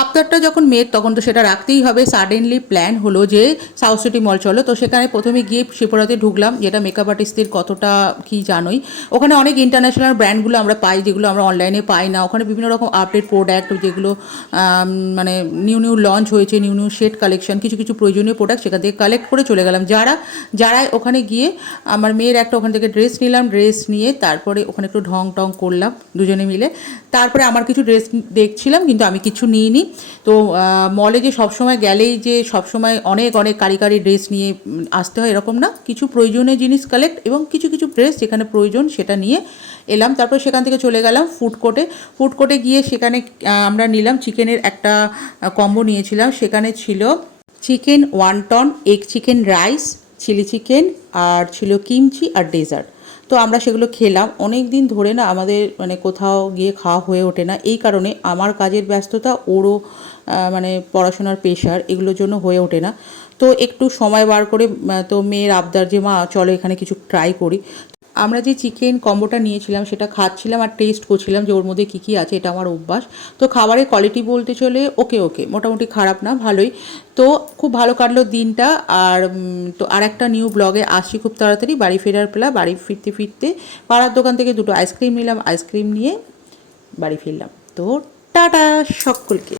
আবদারটা যখন মেয়ের তখন তো সেটা রাখতেই হবে। সাডেনলি প্ল্যান হলো যে সাউথ সিটি মল চলো। তো সেখানে প্রথমে গিয়ে শিপরাতে ঢুকলাম, যেটা মেকআপ আর্টিস্টদের কতটা কি জানোই। ওখানে অনেক ইন্টারন্যাশনাল ব্র্যান্ডগুলো আমরা পাই, যেগুলো আমরা অনলাইনে পাই না। ওখানে বিভিন্ন রকম আপডেট প্রোডাক্ট, যেগুলো মানে নিউ নিউ লঞ্চ হয়েছে, নিউ নিউ শেড কালেকশন, কিছু কিছু প্রয়োজনীয় প্রোডাক্ট সেখান থেকে কালেক্ট করে চলে গেলাম। যারা ওখানে গিয়ে আমার মেয়ের একটা ওখান থেকে ড্রেস নিলাম, ড্রেস নিয়ে তারপরে ওখানে একটু ঢং টং করলাম দুজনে মিলে। তারপরে আমার কিছু ড্রেস দেখছিলাম, কিন্তু আমি কিছু নিইনি। তো মলে যে সবসময় গেলেই যে সবসময় অনেক অনেক কারি কারি ড্রেস নিয়ে আসতে হয় এরকম না, কিছু প্রয়োজনীয় জিনিস কালেক্ট এবং কিছু কিছু ড্রেস যেখানে প্রয়োজন সেটা নিয়ে এলাম। তারপর সেখান থেকে চলে গেলাম ফুড কোর্টে গিয়ে সেখানে আমরা নিলাম চিকেনের একটা কম্বো নিয়েছিলাম। সেখানে ছিল chicken wonton, egg chicken rice, chilli chicken, আর ছিল কিমচি আর ডেজার্ট। তো আমরা সেগুলো খেলাম। অনেক দিন ধরে না আমাদের মানে কোথাও গিয়ে খাওয়া হয়ে ওঠে না, এই কারণে আমার কাজের ব্যস্ততা, ওরও মানে পড়াশোনার প্রেশার, এগুলোর জন্য হয়ে ওঠে না। তো একটু সময় বার করে তো মেয়ের আবদার যে মা চলো এখানে কিছু ট্রাই করি। আমরা যে চিকেন কম্বোটা নিয়েছিলাম সেটা খাচ্ছিলাম আর টেস্ট করছিলাম যে ওর মধ্যে কী কী আছে, এটা আমার অভ্যাস। তো খাবারের কোয়ালিটি বলতে চলে ওকে ওকে, মোটামুটি খারাপ না, ভালোই। তো খুব ভালো কাটলো দিনটা। আর তো আর একটা নিউ ব্লগে আসছি খুব তাড়াতাড়ি। বাড়ি ফেরার পেলা, বাড়ি ফিরতে ফিরতে পাড়ার দোকান থেকে দুটো আইসক্রিম নিলাম, আইসক্রিম নিয়ে বাড়ি ফিরলাম। তো টাটা সকলকে।